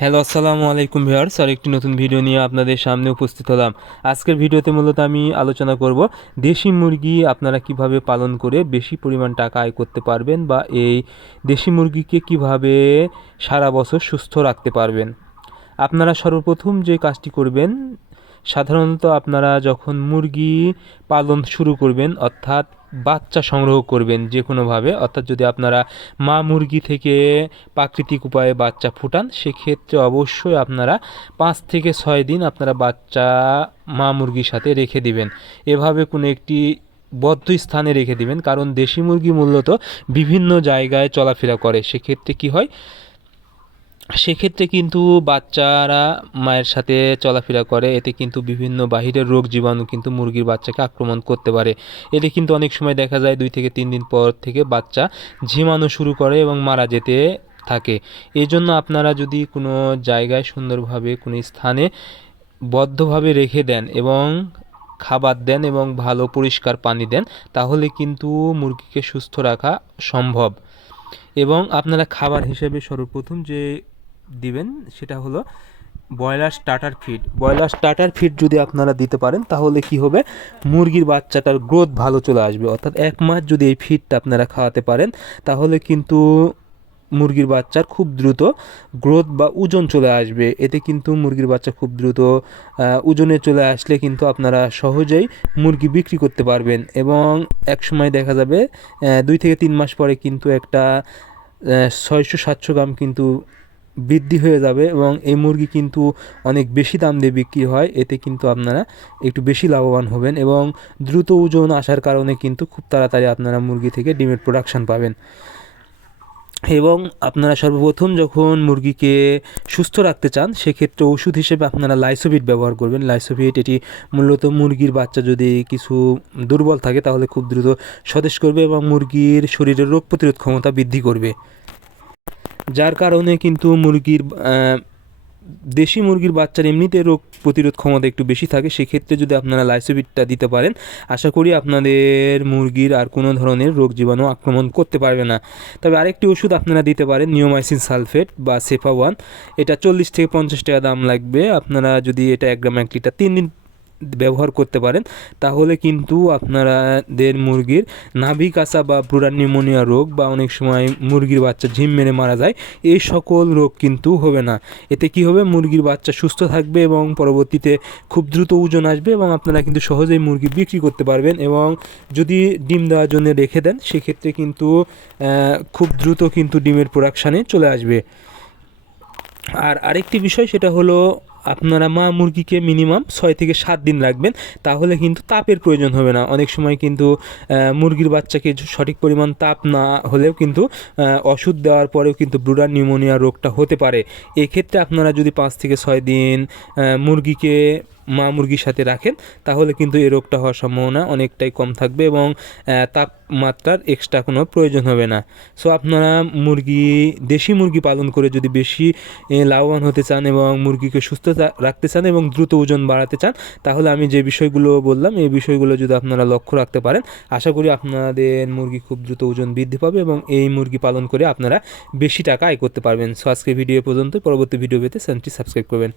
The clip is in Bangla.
হ্যালো, আসসালামু আলাইকুম ভিউয়ার্স। আর একটি নতুন ভিডিও নিয়ে আপনাদের সামনে উপস্থিত হলাম। আজকের ভিডিওতে মূলত আমি আলোচনা করব দেশি মুরগি আপনারা কিভাবে পালন করে বেশি পরিমাণ টাকা আয় করতে পারবেন, বা এই দেশি মুরগিকে কিভাবে সারা বছর সুস্থ রাখতে পারবেন। আপনারা সর্বপ্রথম যে কাজটি করবেন, সাধারণত আপনারা যখন মুরগি পালন শুরু করবেন, অর্থাৎ বাচ্চা সংগ্রহ করবেন যে কোনোভাবে, অর্থাৎ যদি আপনারা মা মুরগি থেকে প্রাকৃতিক উপায়ে বাচ্চা ফুটান, সেক্ষেত্রে অবশ্যই আপনারা 5 থেকে 6 দিন আপনারা বাচ্চা মা মুরগির সাথে রেখে দিবেন। এভাবে কোনো একটি বদ্ধ স্থানে রেখে দিবেন, কারণ দেশি মুরগি মূলত বিভিন্ন জায়গায় চলাফেরা করে। সেক্ষেত্রে কি হয়, সেক্ষেত্রে কিন্তু বাচ্চারা মায়ের সাথে চলাফেরা করে, এতে কিন্তু বিভিন্ন বাহিরের রোগ জীবাণু কিন্তু মুরগির বাচ্চাকে আক্রমণ করতে পারে। এতে কিন্তু অনেক সময় দেখা যায় 2 থেকে 3 দিন পর থেকে বাচ্চা ঝিমানো শুরু করে এবং মারা যেতে থাকে। এই জন্য আপনারা যদি কোনো জায়গায় সুন্দরভাবে কোনো স্থানে বদ্ধভাবে রেখে দেন এবং খাবার দেন এবং ভালো পরিষ্কার পানি দেন, তাহলে কিন্তু মুরগিকে সুস্থ রাখা সম্ভব। এবং আপনারা খাবার হিসেবে সর্বপ্রথম যে দিবেন সেটা হলো ব্রয়লার স্টার্টার ফিড যদি আপনারা দিতে পারেন, তাহলে কি হবে, মুরগির বাচ্চাটার গ্রোথ ভালো চলে আসবে। অর্থাৎ 1 মাস যদি এই ফিডটা আপনারা খাওয়াতে পারেন, তাহলে কিন্তু মুরগির বাচ্চার খুব দ্রুত গ্রোথ বা ওজন চলে আসবে। এতে কিন্তু মুরগির বাচ্চা খুব দ্রুত ওজনে চলে আসলে কিন্তু আপনারা সহজেই মুরগি বিক্রি করতে পারবেন। এবং এক সময় দেখা যাবে 2 থেকে 3 মাস পরে কিন্তু একটা 600-700 গ্রাম কিন্তু বৃদ্ধি হয়ে যাবে এবং এই মুরগি কিন্তু অনেক বেশি দাম দিয়ে বিক্রি হয়। এতে কিন্তু আপনারা একটু বেশি লাভবান হবেন এবং দ্রুত ওজন আসার কারণে কিন্তু খুব তাড়াতাড়ি আপনারা মুরগি থেকে ডিমের প্রোডাকশন পাবেন। এবং আপনারা সর্বপ্রথম যখন মুরগিকে সুস্থ রাখতে চান, সেক্ষেত্রে ওষুধ হিসেবে আপনারা লাইসোভিট ব্যবহার করবেন। লাইসোভিট এটি মূলত মুরগির বাচ্চা যদি কিছু দুর্বল থাকে তাহলে খুব দ্রুত সতেজ করবে এবং মুরগির শরীরের রোগ প্রতিরোধ ক্ষমতা বৃদ্ধি করবে, যার কারণে কিন্তু দেশি মুরগির বাচ্চার এমনিতে রোগ প্রতিরোধ ক্ষমতা একটু বেশি থাকে। সেক্ষেত্রে যদি আপনারা লাইসোভিটটা দিতে পারেন, আশা করি আপনাদের মুরগির আর কোনো ধরনের রোগ জীবাণু আক্রমণ করতে পারবে না। তবে আরেকটি ওষুধ আপনারা দিতে পারেন, নিওমাইসিন সালফেট বা সেফা 1। এটা 40 থেকে 50 টাকা দাম লাগবে। আপনারা যদি এটা 1 গ্রাম 1 লিটার 3 দিন ব্যবহার করতে পারেন, তাহলে কিন্তু আপনাদের মুরগির নাভি কাঁচা বা ব্রুডার নিউমোনিয়া রোগ, বা অনেক সময় মুরগির বাচ্চা ঝিম মেরে মারা যায়, এই সকল রোগ কিন্তু হবে না। এতে কি হবে, মুরগির বাচ্চা সুস্থ থাকবে এবং পরবর্তীতে খুব দ্রুত ওজন আসবে এবং আপনারা কিন্তু সহজেই মুরগি বিক্রি করতে পারবেন। এবং যদি ডিম দেওয়ার জন্য রেখে দেন, সেক্ষেত্রে কিন্তু খুব দ্রুত কিন্তু ডিমের প্রোডাকশানে চলে আসবে। আর আরেকটি বিষয়, সেটা হলো আপনারা মা মুরগিকে মিনিমাম 6 থেকে 7 দিন রাখবেন, তাহলে কিন্তু তাপের প্রয়োজন হবে না। অনেক সময় কিন্তু মুরগির বাচ্চাকে সঠিক পরিমাণ তাপ না হলেও কিন্তু ওষুধ দেওয়ার পরেও কিন্তু ব্রুডার নিউমোনিয়া রোগটা হতে পারে। এক্ষেত্রে আপনারা যদি 5 থেকে 6 দিন মুরগিকে মা মুরগির সাথে রাখেন, তাহলে কিন্তু এই রোগটা হওয়ার সম্ভাবনা অনেকটাই কম থাকবে এবং তাপমাত্রার এক্সট্রা কোনো প্রয়োজন হবে না। সো আপনারা দেশি মুরগি পালন করে যদি বেশি লাভবান হতে চান এবং মুরগিকে সুস্থ রাখতে চান এবং দ্রুত ওজন বাড়াতে চান, তাহলে আমি যে বিষয়গুলো বললাম, এই বিষয়গুলো যদি আপনারা লক্ষ্য রাখতে পারেন, আশা করি আপনাদের মুরগি খুব দ্রুত ওজন বৃদ্ধি পাবে এবং এই মুরগি পালন করে আপনারা বেশি টাকা আয় করতে পারবেন। সো আজকের ভিডিও পর্যন্ত। পরবর্তী ভিডিও পেতে চ্যানেলটি সাবস্ক্রাইব করবেন।